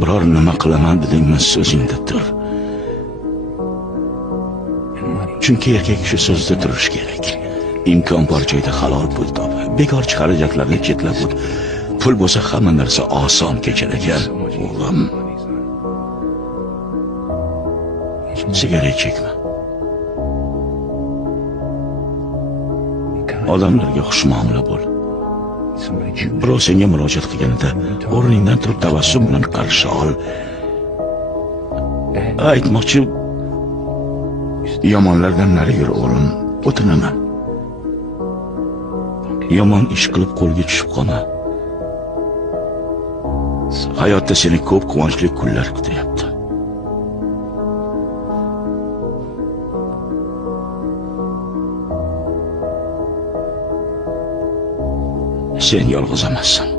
Biror nima qilaman dedingmi, so'zingda tur. Chunki erkak kishi so'zida turishi kerak. Imkon bor joyda halol pul top. Bekorchi xarajatlarni chetlab o't. Pul bo'lsa hamma narsa oson kechar ekan. O'g'lim. Sigaret chekma. Odamlarga xushmuomala bo'l. Birov senga murojaat qilganida o'rningdan turib tabassum bilan qarshi ol. Aytmoqchi, yomonlardan nari yur o'g'lim, o'tinaman. Yomon ish qilib qo'lga tushib qolma. Hayotda seni ko'p quvonchli kunlar kutyapti. Sen yolg'iz emassan.